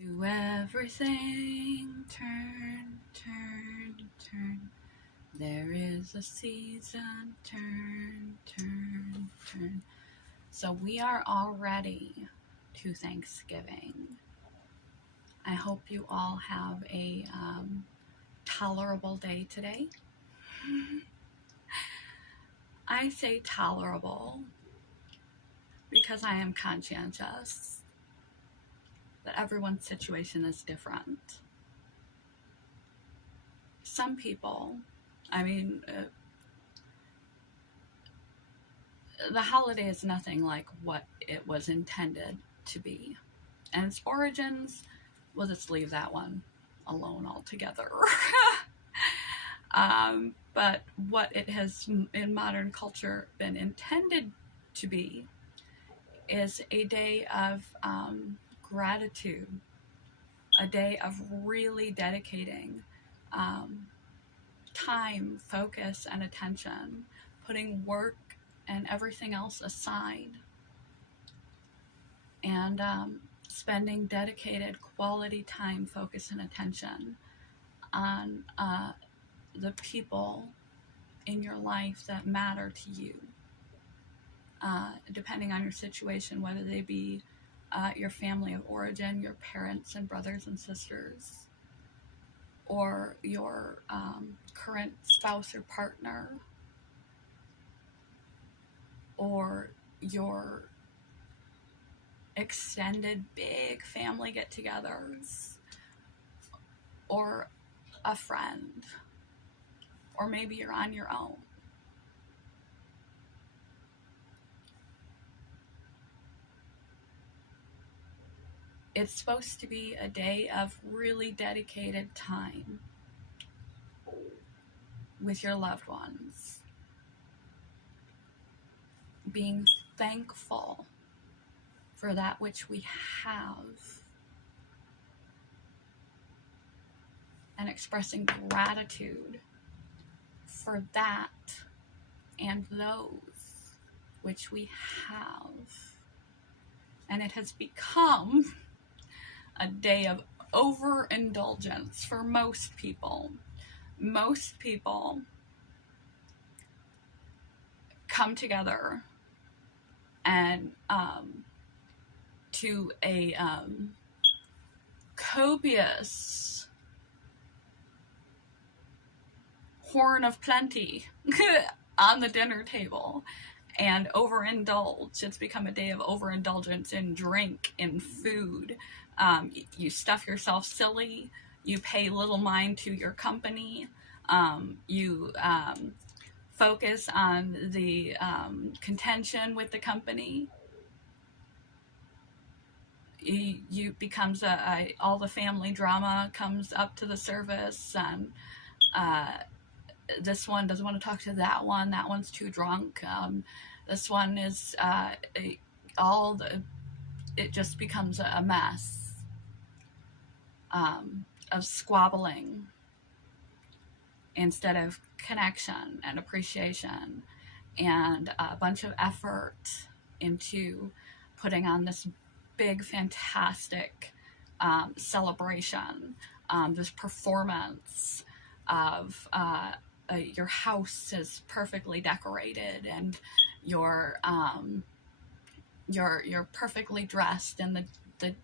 To everything, turn, turn, turn. There is a season, turn, turn, turn. So we are already to Thanksgiving. I hope you all have a tolerable day today. I say tolerable because I am conscientious that everyone's situation is different. Some people, the holiday is nothing like what it was intended to be. And its origins, we'll just leave that one alone altogether. But what it has in modern culture been intended to be is a day of gratitude, a day of really dedicating time, focus, and attention, putting work and everything else aside, and spending dedicated quality time, focus, and attention on the people in your life that matter to you, depending on your situation, whether they be your family of origin, your parents and brothers and sisters, or your current spouse or partner, or your extended big family get-togethers, or a friend, or maybe you're on your own. It's supposed to be a day of really dedicated time with your loved ones, being thankful for that which we have, and expressing gratitude for that and those which we have. And it has become a day of overindulgence for most people. Most people come together and to a copious horn of plenty on the dinner table and overindulge. It's become a day of overindulgence in drink, in food. You stuff yourself silly. You pay little mind to your company. You focus on the contention with the company. You becomes all the family drama comes up to the surface, and this one doesn't want to talk to that one. That one's too drunk. This one is it just becomes a mess of squabbling instead of connection and appreciation and a bunch of effort into putting on this big, fantastic celebration, this performance of your house is perfectly decorated, and you're perfectly dressed, and the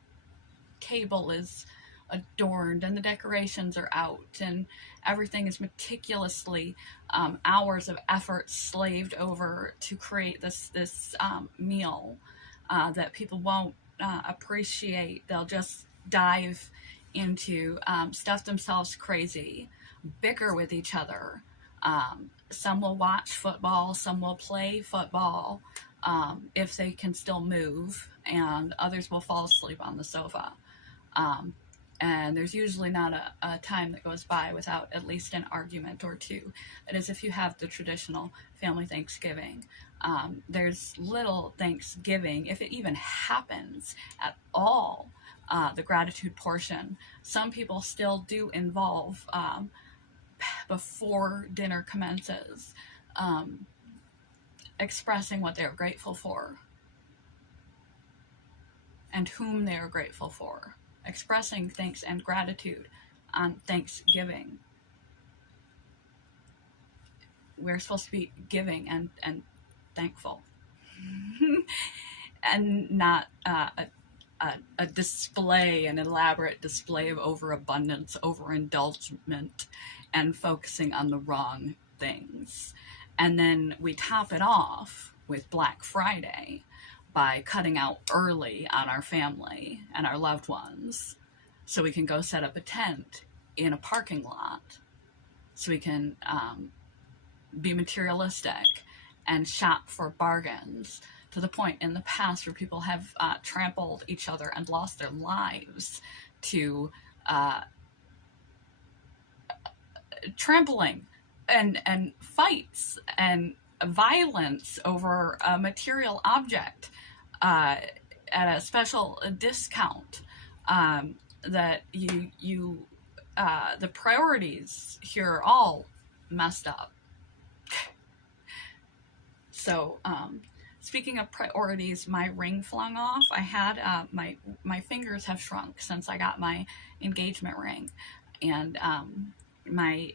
table is adorned, and the decorations are out, and everything is meticulously hours of effort slaved over to create this meal that people won't appreciate. They'll just dive into, stuff themselves crazy, bicker with each other. Some will watch football, some will play football if they can still move, and others will fall asleep on the sofa. And there's usually not a time that goes by without at least an argument or two. That is, if you have the traditional family Thanksgiving. There's little Thanksgiving, if it even happens at all, the gratitude portion. Some people still do involve before dinner commences, expressing what they're grateful for and whom they're grateful for. expressing thanks and gratitude on Thanksgiving. We're supposed to be giving and thankful, and not a display, an elaborate display of overabundance, overindulgence, and focusing on the wrong things. And then we top it off with Black Friday by cutting out early on our family and our loved ones so we can go set up a tent in a parking lot, so we can be materialistic and shop for bargains, to the point in the past where people have trampled each other and lost their lives to trampling and fights and violence over a material object at a special discount. That the priorities here are all messed up. So, speaking of priorities, my ring flung off. I had my fingers have shrunk since I got my engagement ring, and I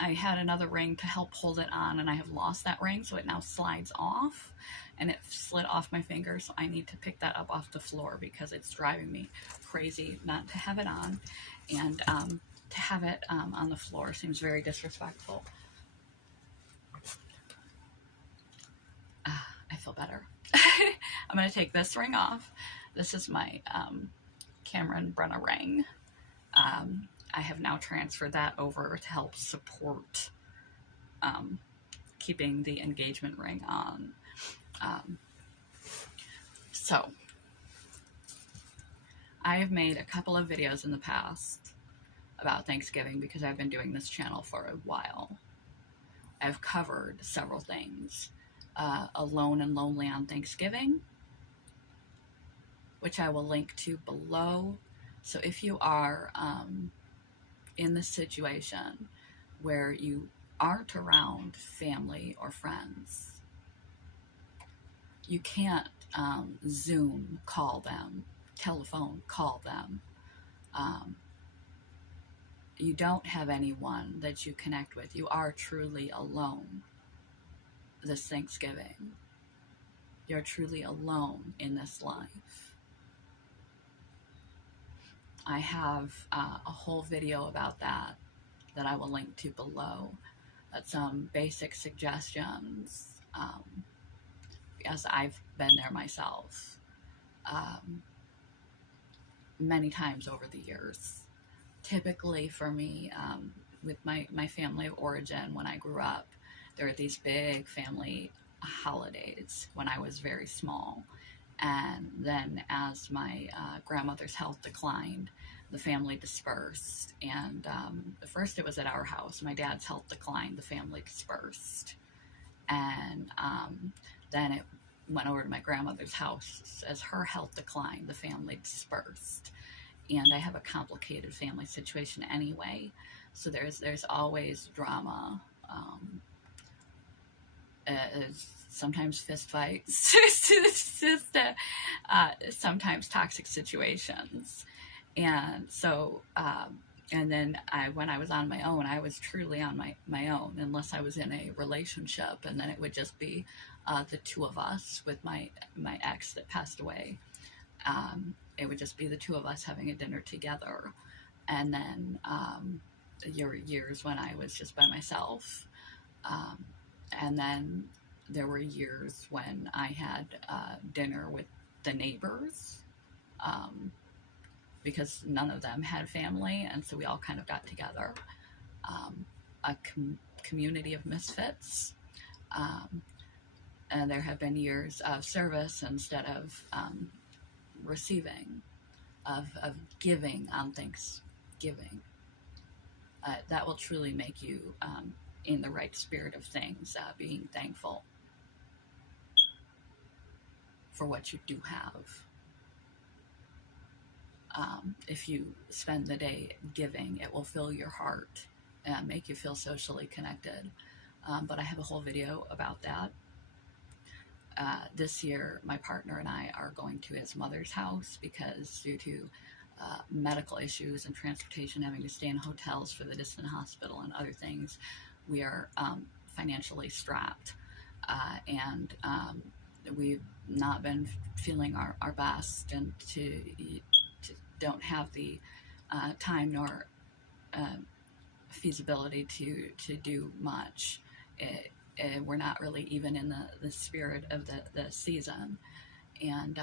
had another ring to help hold it on, and I have lost that ring, so it now slides off, and it slid off my finger, so I need to pick that up off the floor because it's driving me crazy not to have it on, and to have it on the floor seems very disrespectful. I feel better. I'm going to take this ring off. This is my Cameron Brenna ring. I have now transferred that over to help support keeping the engagement ring on. So, I have made a couple of videos in the past about Thanksgiving because I've been doing this channel for a while. I've covered several things. Alone and Lonely on Thanksgiving, which I will link to below. So if you are in this situation where you aren't around family or friends, you can't Zoom call them, telephone call them, you don't have anyone that you connect with, you are truly alone this Thanksgiving. You're truly alone in this life. I have a whole video about that I will link to below. That's some basic suggestions, as I've been there myself many times over the years. Typically for me, with my family of origin, when I grew up, there were these big family holidays when I was very small. And then as my grandmother's health declined, the family dispersed. And first it was at our house. My dad's health declined, the family dispersed. And then it went over to my grandmother's house. As her health declined, the family dispersed. And I have a complicated family situation anyway. So there's always drama. Sometimes fist fights, sometimes toxic situations. And so, and then when I was on my own, I was truly on my own, unless I was in a relationship, and then it would just be the two of us with my ex that passed away. It would just be the two of us having a dinner together. And then years when I was just by myself. And then there were years when I had dinner with the neighbors, because none of them had family, and so we all kind of got together. A community of misfits. And there have been years of service instead of receiving, of giving on Thanksgiving. That will truly make you in the right spirit of things, being thankful for what you do have. If you spend the day giving, it will fill your heart and make you feel socially connected. But I have a whole video about that. This year, my partner and I are going to his mother's house because due to medical issues and transportation, having to stay in hotels for the distant hospital and other things, we are financially strapped. And we've not been feeling our best, and to don't have the time nor feasibility to do much. We're not really even in the spirit of the season. And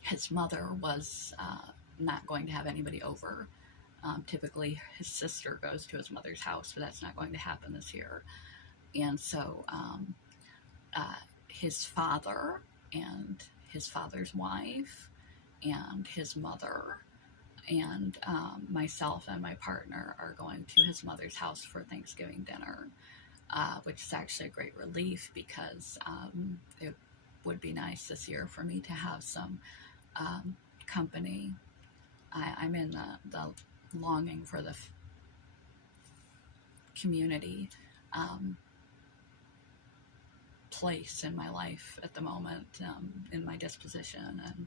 his mother was not going to have anybody over. Typically, his sister goes to his mother's house, but that's not going to happen this year. And so his father and his father's wife and his mother and myself and my partner are going to his mother's house for Thanksgiving dinner, which is actually a great relief, because it would be nice this year for me to have some company. I'm in the longing for the community place in my life at the moment, in my disposition, and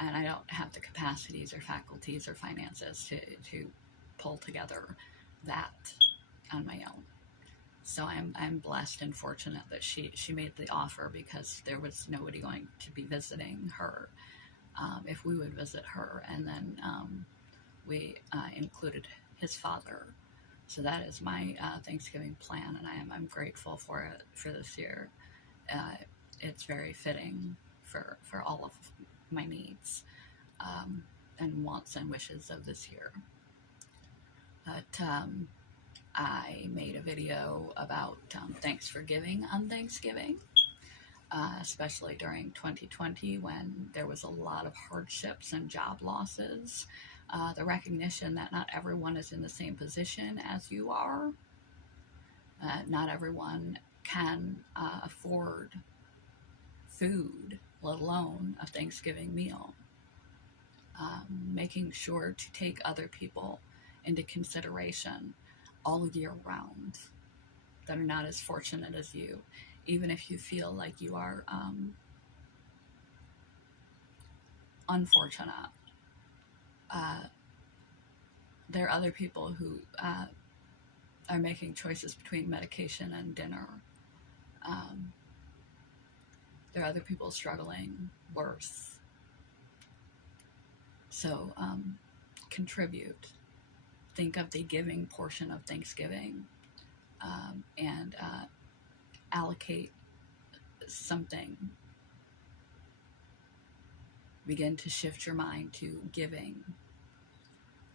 I don't have the capacities or faculties or finances to pull together that on my own. So I'm blessed and fortunate that she made the offer, because there was nobody going to be visiting her if we would visit her. And then we included his father. So that is my Thanksgiving plan, and I'm grateful for it for this year. It's very fitting for all of my needs and wants and wishes of this year. But I made a video about thanks for giving on Thanksgiving, especially during 2020, when there was a lot of hardships and job losses. The recognition that not everyone is in the same position as you are. Not everyone can afford food, let alone a Thanksgiving meal. Making sure to take other people into consideration all year round that are not as fortunate as you, even if you feel like you are unfortunate. There are other people who are making choices between medication and dinner. There are other people struggling worse. So contribute. Think of the giving portion of Thanksgiving, and allocate something. Begin to shift your mind to giving.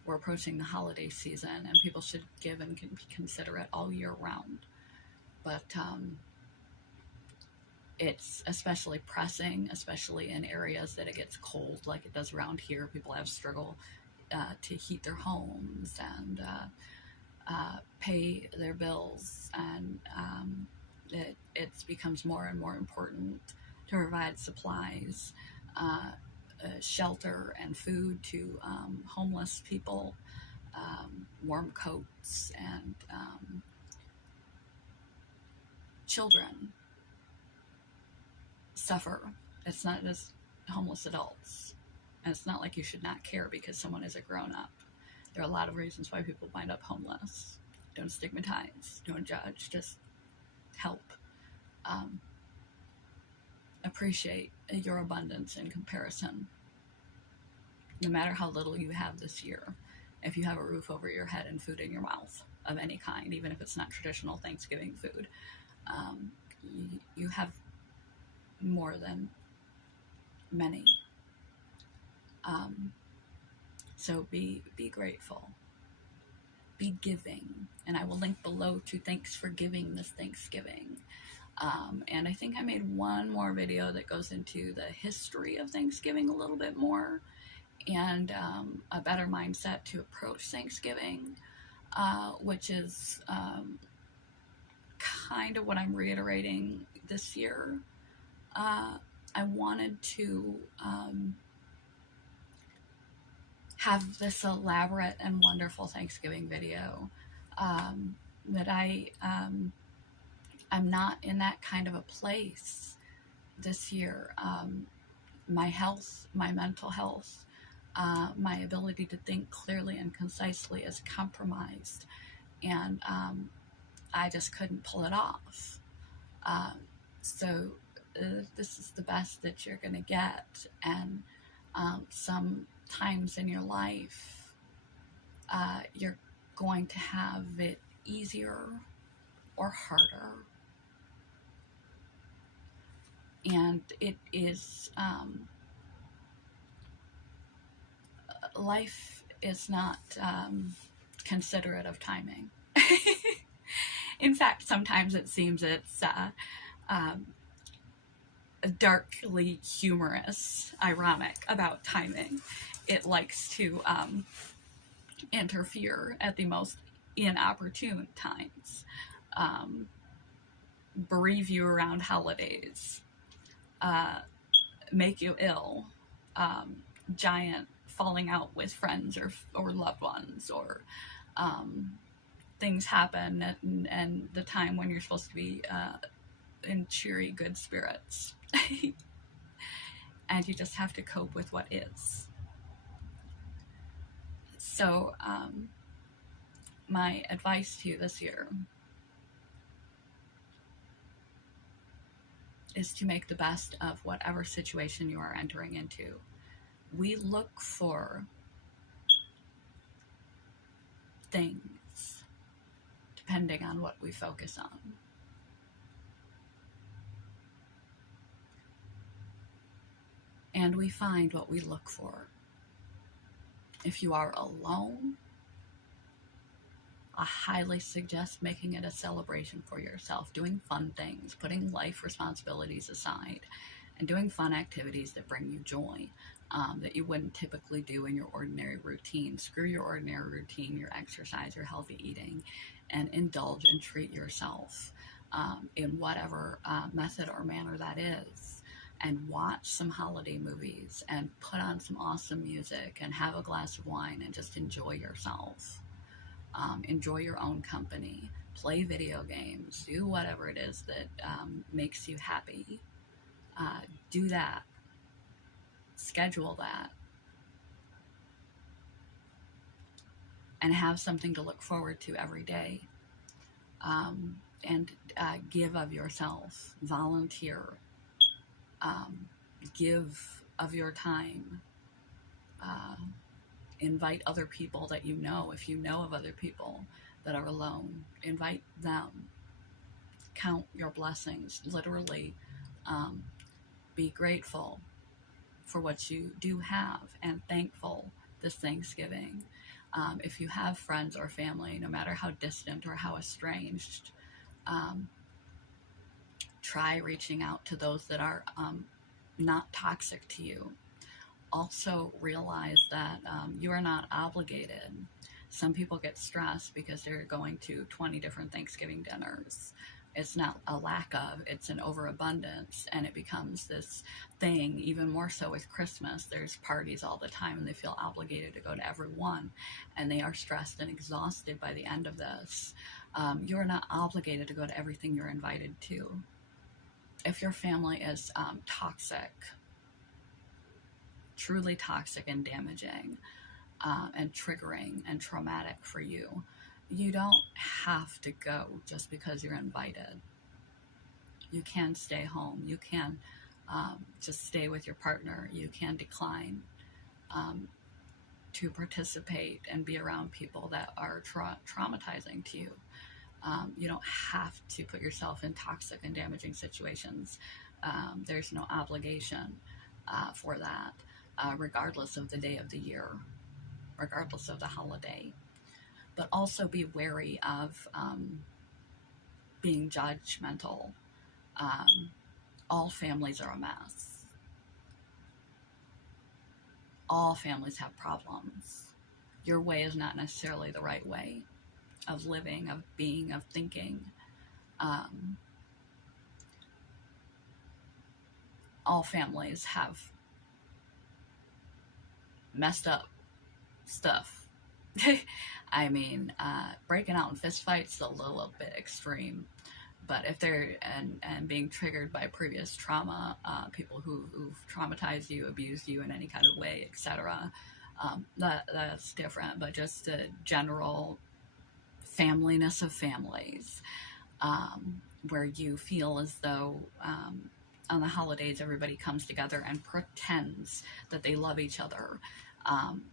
We're approaching the holiday season, and people should give and be considerate all year round. But it's especially pressing, especially in areas that it gets cold like it does around here. People have struggle to heat their homes and pay their bills, and it becomes more and more important to provide supplies, shelter and food to homeless people, warm coats, and children suffer. It's not just homeless adults. And it's not like you should not care because someone is a grown-up. There are a lot of reasons why people wind up homeless. Don't stigmatize, don't judge, just help. Appreciate your abundance in comparison. No matter how little you have this year, if you have a roof over your head and food in your mouth of any kind, even if it's not traditional Thanksgiving food, you have more than many. So be grateful. Be giving. And I will link below to thanks for giving this Thanksgiving. And I think I made one more video that goes into the history of Thanksgiving a little bit more, and a better mindset to approach Thanksgiving, which is kind of what I'm reiterating this year. I wanted to have this elaborate and wonderful Thanksgiving video, but I'm not in that kind of a place this year, my health, my mental health, my ability to think clearly and concisely is compromised, and I just couldn't pull it off. Um, so this is the best that you're going to get, and sometimes in your life, you're going to have it easier or harder, and it is life is not considerate of timing. In fact, sometimes it seems it's um, darkly humorous, ironic about timing. It likes to interfere at the most inopportune times, bereave you around holidays, make you ill, giant falling out with friends or loved ones, or things happen and the time when you're supposed to be in cheery, good spirits. And you just have to cope with what is. So, my advice to you this year is to make the best of whatever situation you are entering into. We look for things depending on what we focus on. And we find what we look for. If you are alone, I highly suggest making it a celebration for yourself, doing fun things, putting life responsibilities aside, and doing fun activities that bring you joy, that you wouldn't typically do in your ordinary routine. Screw your ordinary routine, your exercise, your healthy eating, and indulge and treat yourself in whatever method or manner that is. And watch some holiday movies and put on some awesome music and have a glass of wine and just enjoy yourself. Enjoy your own company, play video games, do whatever it is that makes you happy. Do that. Schedule that. And have something to look forward to every day. And give of yourself. Volunteer. Give of your time. Invite other people that you know. If you know of other people that are alone, invite them. Count your blessings. Literally, be grateful for what you do have and thankful this Thanksgiving. If you have friends or family, no matter how distant or how estranged, try reaching out to those that are not toxic to you. Also realize that you are not obligated. Some people get stressed because they're going to 20 different Thanksgiving dinners. It's not a lack of, it's an overabundance, and it becomes this thing, even more so with Christmas. There's parties all the time and they feel obligated to go to every one, and they are stressed and exhausted by the end of this. You are not obligated to go to everything you're invited to. If your family is toxic, truly toxic and damaging, and triggering and traumatic for you, you don't have to go just because you're invited. You can stay home. You can just stay with your partner. You can decline to participate and be around people that are traumatizing to you. You don't have to put yourself in toxic and damaging situations. There's no obligation for that. Regardless of the day of the year, regardless of the holiday. But also be wary of being judgmental. All families are a mess. All families have problems. Your way is not necessarily the right way of living, of being, of thinking. All families have messed up stuff. I mean, breaking out in fistfights is a little bit extreme, But if they're and being triggered by previous trauma, people who've traumatized you, abused you in any kind of way, etc., that's different. But just the general familyness of families, where you feel as though on the holidays everybody comes together and pretends that they love each other,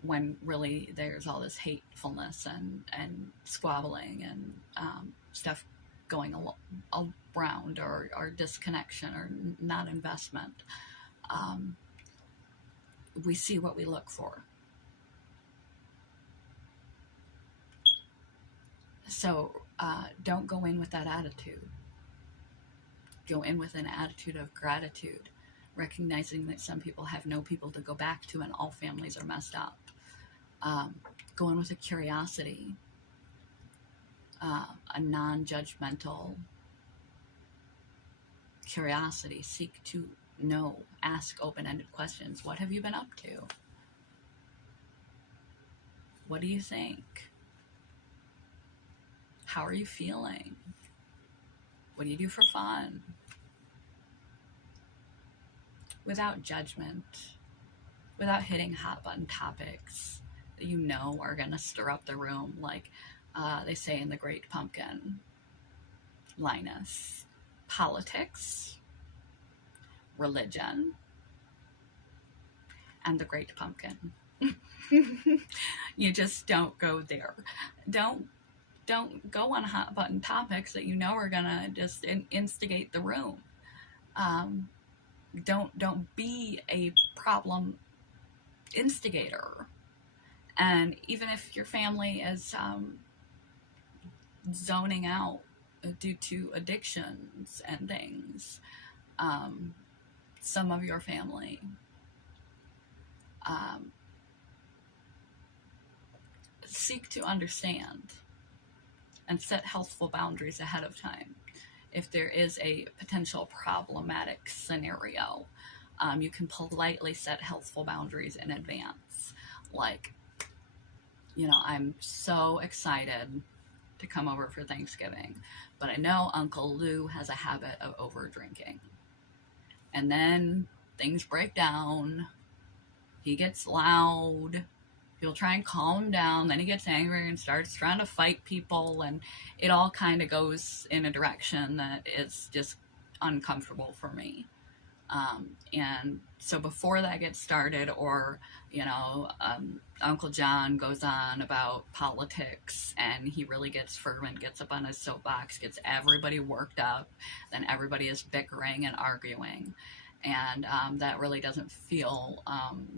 when really there's all this hatefulness and squabbling and stuff going around, or disconnection, or not investment. We see what we look for. So don't go in with that attitude. Go in with an attitude of gratitude, recognizing that some people have no people to go back to and all families are messed up. Go in with a curiosity, a non-judgmental curiosity. Seek to know, ask open-ended questions. What have you been up to? What do you think? How are you feeling? What do you do for fun? Without judgment, without hitting hot button topics that you know are going to stir up the room, like they say in The Great Pumpkin. Linus: politics, religion, and the Great Pumpkin. You just don't go there. Don't go on hot button topics that you know are gonna just instigate the room. Don't be a problem instigator. And even if your family is zoning out due to addictions and things, some of your family, seek to understand and set healthful boundaries ahead of time. If there is a potential problematic scenario, you can politely set healthful boundaries in advance. Like, I'm so excited to come over for Thanksgiving, but I know Uncle Lou has a habit of over drinking. And then things break down. He gets loud. He'll try and calm him down. Then he gets angry and starts trying to fight people. And it all kind of goes in a direction that is just uncomfortable for me. And so before that gets started, or, Uncle John goes on about politics and he really gets fervent, gets up on his soapbox, gets everybody worked up, then everybody is bickering and arguing. And that really doesn't feel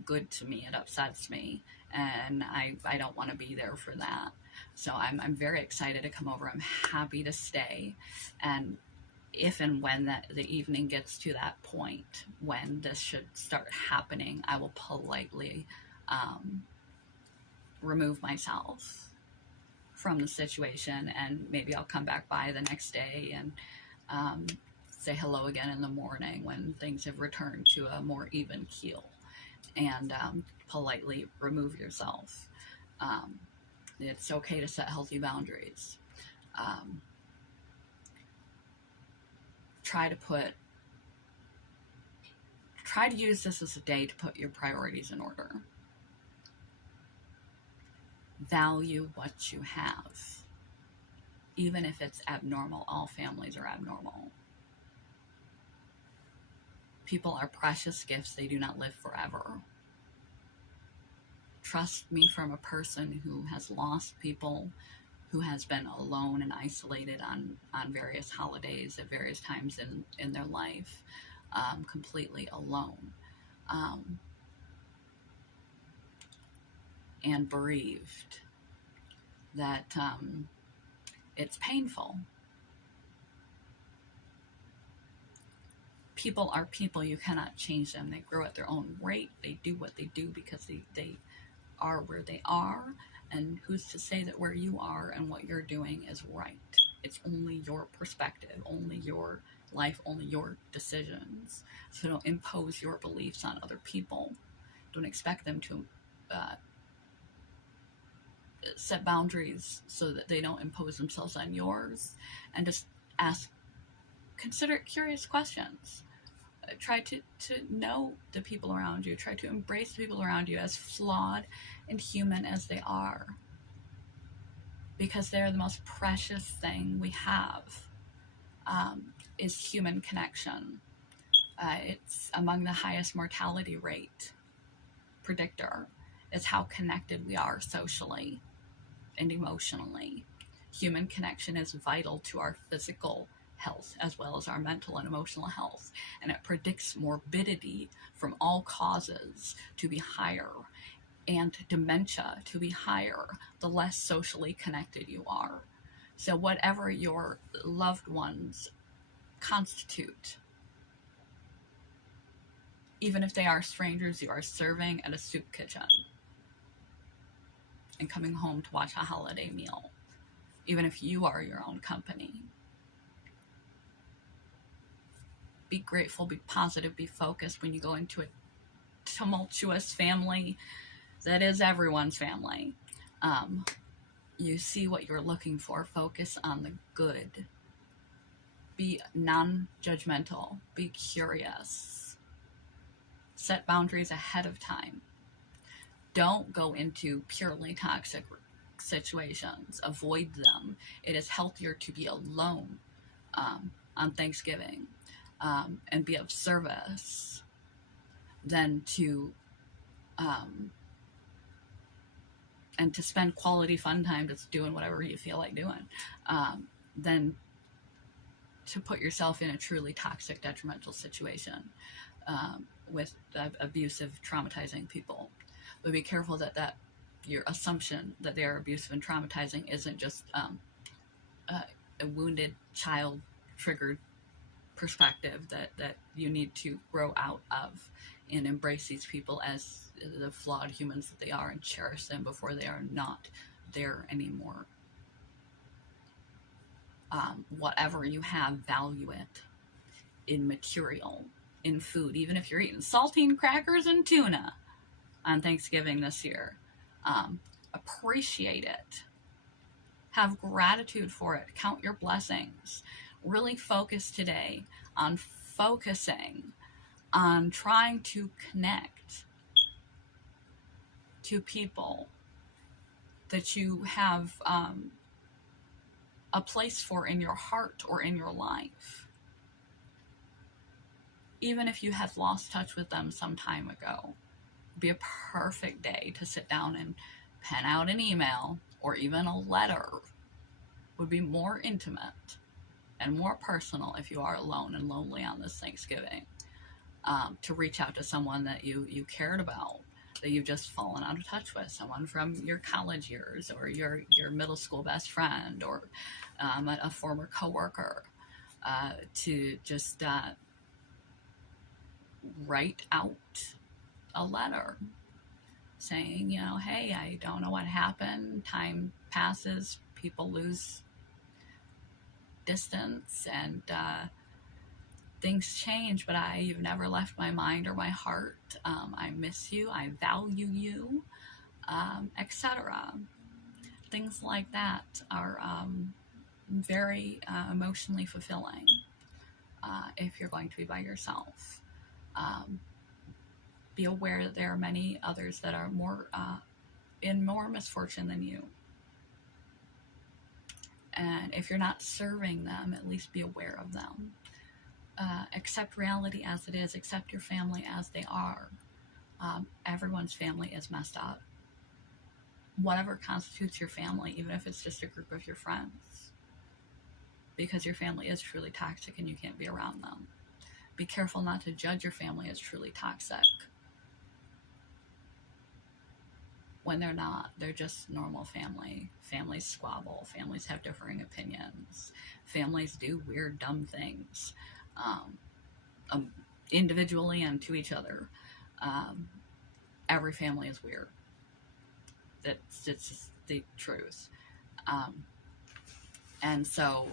good to me. It upsets me. And I don't want to be there for that. So I'm very excited to come over. I'm happy to stay. And if and when the evening gets to that point when this should start happening, I will politely remove myself from the situation, and maybe I'll come back by the next day and say hello again in the morning when things have returned to a more even keel, and politely remove yourself. It's okay to set healthy boundaries. Try to use this as a day to put your priorities in order. Value what you have. Even if it's abnormal, all families are abnormal. People are precious gifts. They do not live forever. Trust me, from a person who has lost people, who has been alone and isolated on various holidays at various times in their life, completely alone, and bereaved, that it's painful. People are people. You cannot change them. They grow at their own rate. They do what they do because they are where they are. And who's to say that where you are and what you're doing is right? It's only your perspective, only your life, only your decisions. So don't impose your beliefs on other people. Don't expect them to set boundaries so that they don't impose themselves on yours. And just ask consider curious questions. Try to know the people around you. Try to embrace the people around you as flawed and human as they are, because they're the most precious thing we have, is human connection. It's among the highest mortality rate predictor, is how connected we are socially and emotionally. Human connection is vital to our physical health as well as our mental and emotional health, and it predicts morbidity from all causes to be higher and dementia to be higher the less socially connected you are. So whatever your loved ones constitute, even if they are strangers you are serving at a soup kitchen and coming home to watch a holiday meal, even if you are your own company, be grateful, be positive, be focused when you go into a tumultuous family that is everyone's family. You see what you're looking for. Focus on the good. Be non-judgmental. Be curious. Set boundaries ahead of time. Don't go into purely toxic situations. Avoid them. It is healthier to be alone on Thanksgiving and be of service than to and to spend quality fun time just doing whatever you feel like doing, than to put yourself in a truly toxic, detrimental situation with abusive, traumatizing people. But be careful that your assumption that they are abusive and traumatizing isn't just a wounded child triggered perspective that you need to grow out of and embrace these people as the flawed humans that they are and cherish them before they are not there anymore. Whatever you have, value it in material, in food, even if you're eating saltine crackers and tuna on Thanksgiving this year. Appreciate it. Have gratitude for it. Count your blessings. Really focus today on focusing on trying to connect to people that you have a place for in your heart or in your life. Even if you have lost touch with them some time ago, it'd be a perfect day to sit down and pen out an email or even a letter. Would be more intimate and more personal if you are alone and lonely on this Thanksgiving, to reach out to someone that you cared about, that you've just fallen out of touch with, someone from your college years or your middle school best friend or a former coworker, to just write out a letter saying, hey, I don't know what happened. Time passes, people lose distance, and things change, but you've never left my mind or my heart. I miss you, I value you, etc. Things like that are very emotionally fulfilling if you're going to be by yourself. Be aware that there are many others that are more in more misfortune than you. And if you're not serving them, at least be aware of them. Accept reality as it is. Accept your family as they are. Everyone's family is messed up. Whatever constitutes your family, even if it's just a group of your friends. Because your family is truly toxic and you can't be around them. Be careful not to judge your family as truly toxic. When they're not, they're just normal family. Families squabble. Families have differing opinions. Families do weird, dumb things. Individually and to each other. Every family is weird. It's just the truth. And so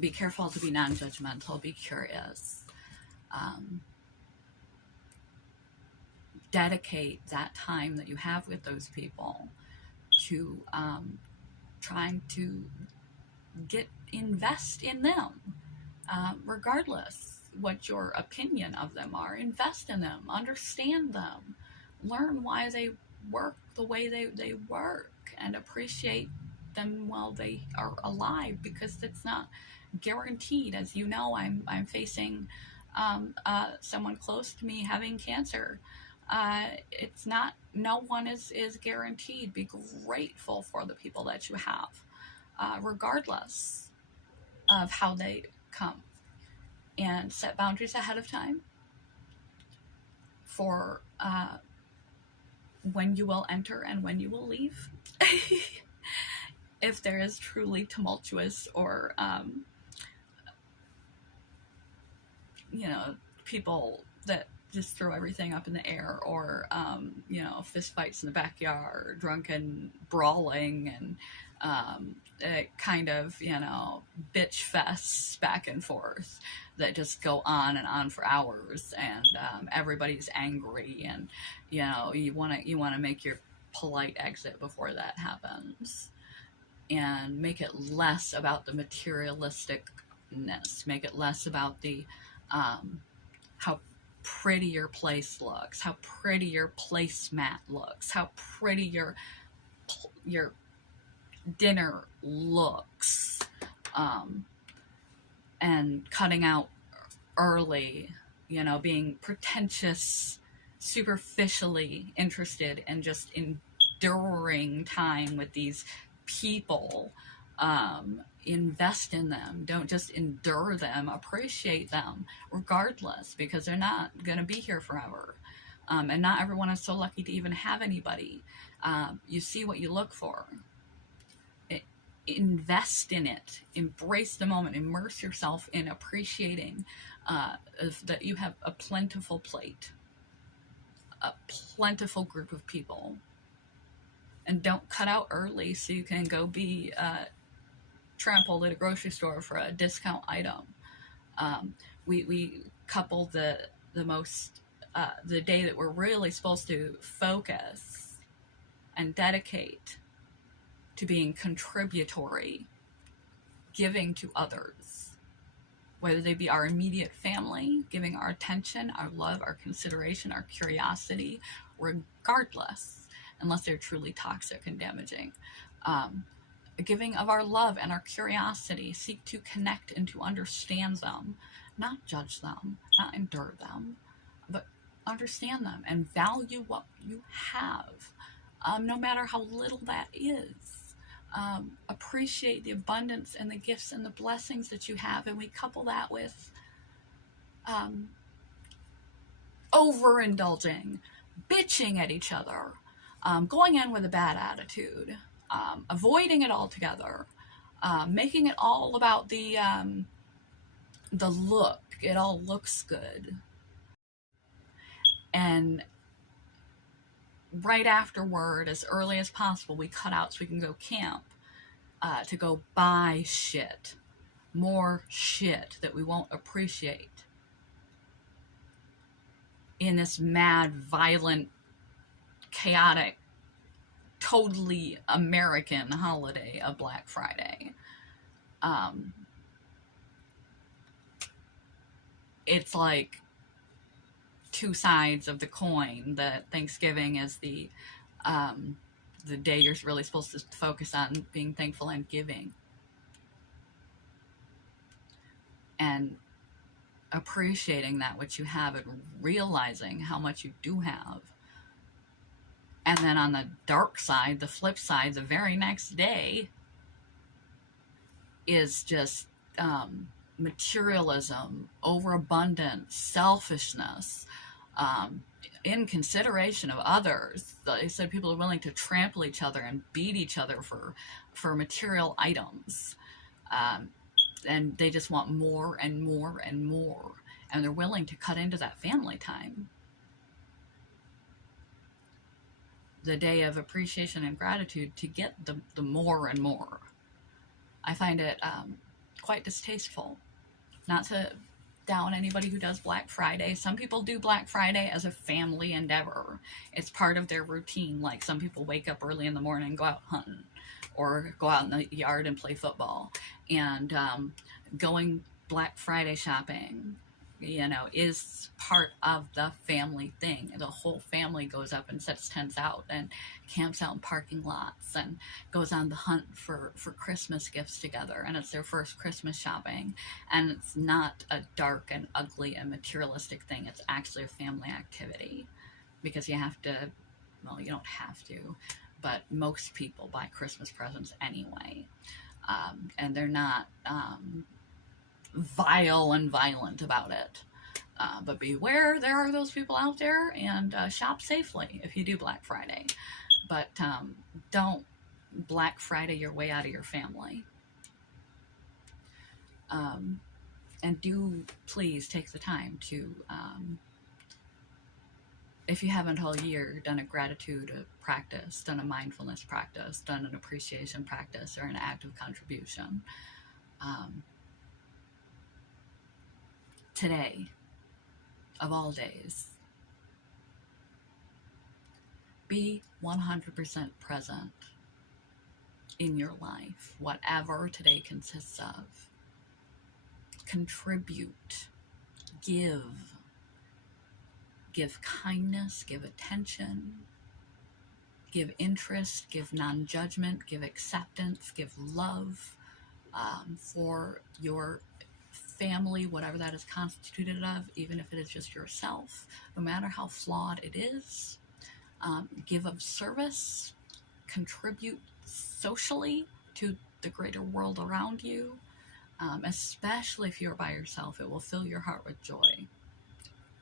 be careful to be non-judgmental. Be curious. Dedicate that time that you have with those people to trying to invest in them. regardless what your opinion of them are. Invest in them, understand them, learn why they work the way they work, and appreciate them while they are alive, because it's not guaranteed. As you know, I'm facing someone close to me having cancer. It's not, no one is guaranteed. Be grateful for the people that you have, regardless of how they come, and set boundaries ahead of time for when you will enter and when you will leave. If there is truly tumultuous or people that just throw everything up in the air, or fist fights in the backyard, drunken brawling, and kind of bitch fests back and forth that just go on and on for hours, and everybody's angry, and you want to make your polite exit before that happens, and make it less about the materialisticness, make it less about the how pretty your place looks, how pretty your placemat looks, how pretty your dinner looks, and cutting out early, being pretentious, superficially interested, and just enduring time with these people. Invest in them. Don't just endure them. Appreciate them regardless, because they're not going to be here forever. And not everyone is so lucky to even have anybody. You see what you look for. Invest in it. Embrace the moment. Immerse yourself in appreciating that you have a plentiful plate, a plentiful group of people. And don't cut out early so you can go be trampled at a grocery store for a discount item. We couple the day that we're really supposed to focus and dedicate to being contributory, giving to others, whether they be our immediate family, giving our attention, our love, our consideration, our curiosity, regardless, unless they're truly toxic and damaging. Giving of our love and our curiosity, seek to connect and to understand them, not judge them, not endure them, but understand them and value what you have, no matter how little that is. Appreciate the abundance and the gifts and the blessings that you have, and we couple that with overindulging, bitching at each other, going in with a bad attitude, avoiding it altogether, making it all about the look. It all looks good. And right afterward, as early as possible, we cut out so we can go camp, to go buy shit. More shit that we won't appreciate in this mad, violent, chaotic, totally American holiday of Black Friday. It's like two sides of the coin. That Thanksgiving is the day you're really supposed to focus on being thankful and giving, and appreciating that which you have and realizing how much you do have. And then on the dark side, the flip side, the very next day is just materialism, overabundance, selfishness, in consideration of others. They said people are willing to trample each other and beat each other for material items. And they just want more and more and more. And they're willing to cut into that family time. The day of appreciation and gratitude to get the more and more. I find it quite distasteful. Not to down anybody who does Black Friday. Some people do Black Friday as a family endeavor. It's part of their routine. Like some people wake up early in the morning and go out hunting, or go out in the yard and play football. And going Black Friday shopping, you know, is part of the family thing. The whole family goes up and sets tents out and camps out in parking lots and goes on the hunt for Christmas gifts together. And it's their first Christmas shopping. And it's not a dark and ugly and materialistic thing. It's actually a family activity, because you have to, well, you don't have to, but most people buy Christmas presents anyway. And they're not vile and violent about it. But beware, there are those people out there, and shop safely if you do Black Friday. But don't Black Friday your way out of your family. And do please take the time to, if you haven't all year done a gratitude practice, done a mindfulness practice, done an appreciation practice, or an active contribution, today, of all days, be 100% present in your life, whatever today consists of. Contribute, give kindness, give attention, give interest, give non-judgment, give acceptance, give love for your family, whatever that is constituted of, even if it is just yourself, no matter how flawed it is. Give of service, contribute socially to the greater world around you, especially if you're by yourself. It will fill your heart with joy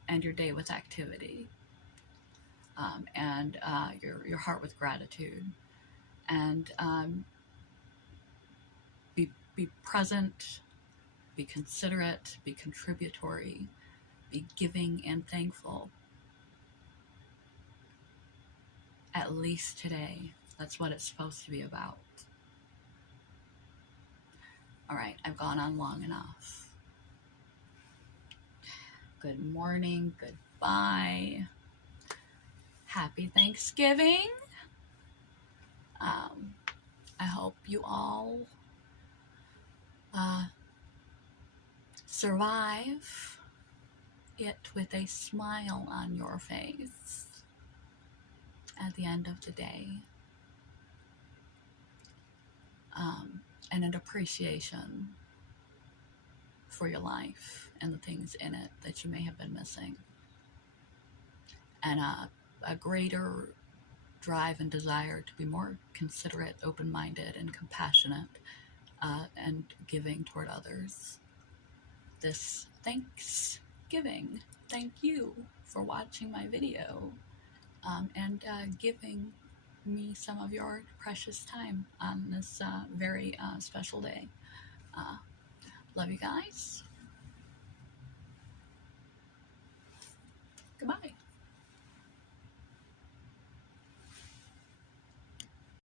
and your day with activity, and your heart with gratitude. And be present, be considerate, be contributory, be giving and thankful. At least today. That's what it's supposed to be about. All right, I've gone on long enough. Good morning, goodbye. Happy Thanksgiving. I hope you all survive it with a smile on your face at the end of the day, and an appreciation for your life and the things in it that you may have been missing, and a greater drive and desire to be more considerate, open-minded, and compassionate, and giving toward others this Thanksgiving. Thank you for watching my video, and giving me some of your precious time on this very special day. Love you guys.